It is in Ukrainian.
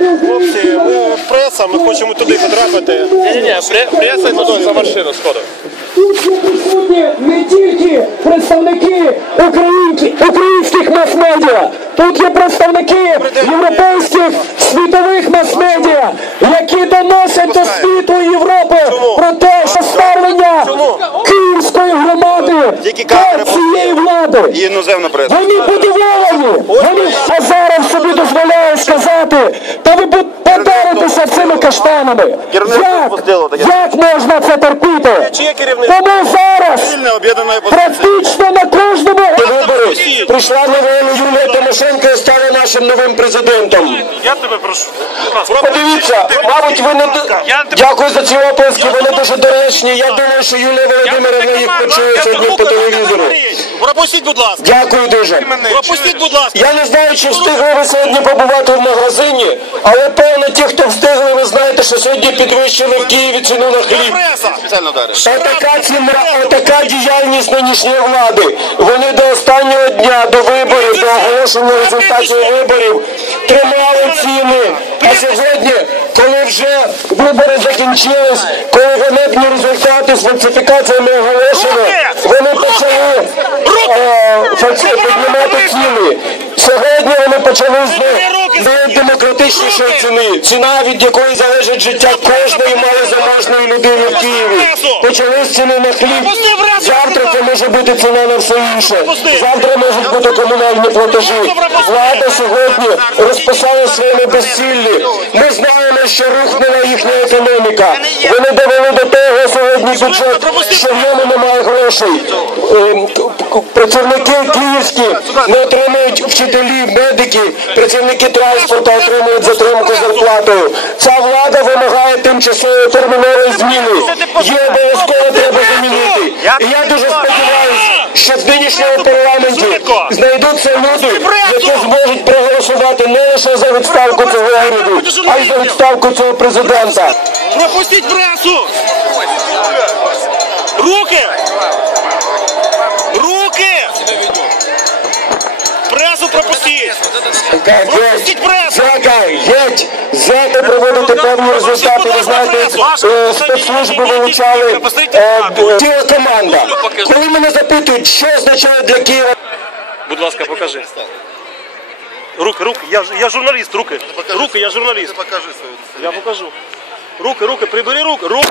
Хлопці, ми преса, ми хочемо туди потрапити. Ні-ні-ні, преса йдуть за машину, сходу. Тут є присутні не тільки представники українських, українських мас-медіа, тут є представники європейських світових мас-медіа, які доносять до світу Європи про те, що ставлення київської громади до цієї влади. Вони подивовані. Вони а зараз собі дозволяє сказати, каштанами. Як? Як можна це терпіти? Тому зараз прийшла новина Юлія Тимошенко і стала нашим новим президентом. Я тебе прошу. Подивіться, мабуть, ви не дякую за ці оплески. Вони дуже доречні. Я думаю, що Юлія Володимирівна їх почує сьогодні по телевізору. Пропустіть, будь ласка. Дякую дуже. Пропустіть, будь ласка. Я не знаю, чи встигли ви сьогодні побувати в магазині, але певно ті, хто встигли, ви знаєте, що сьогодні підвищили в Києві ціну на хліб. Спеціально вдарив. Отака ціна, отака діяльність нинішньої влади. Вони до останнього дня, до виборів, до оголошення результатів виборів тримали ціни. А сьогодні, коли вже вибори закінчились, коли ганебні результати з фальсифікаціями оголошено, вони почали е, піднімати ціни. Сьогодні вони почали з найдемократичнішої ціни. Ціна, від якої залежить життя кожної малозаможної людини в Києві. Почали з ціни на хліб. Завтра це може бути ціна на все інше. Завтра можуть бути комунальні платежі. Влада сьогодні розписала своєму безсиллі. Ми знаємо, що рухнула їхня економіка. Вони довели до того сьогодні бюджет, що в ньому грошей. Ем, Працівники київські не отримують вчителі, медики, працівники транспорту отримують затримку зарплатою. Ця влада вимагає тимчасової термінової зміни. Її обов'язково треба замінити. І я дуже сподіваюся, що в нинішньому парламенті знайдуться люди, які зможуть проголосувати не лише за відставку цього уряду, а й за відставку цього президента. Пропустіть пресу. Руки. Пресу пропустіть. Пропустіть пресу. Зека, геть, зека проводити певні результати. Ви знаєте, е, спецслужби вилучали е, команда. Коли мене запитують, що означає для Києва Будь ласка, покажи. Руки, руки. Я, я журналіст, руки. Руки, я журналіст. Я покажу. Руки, руки, прибери руки. Руки.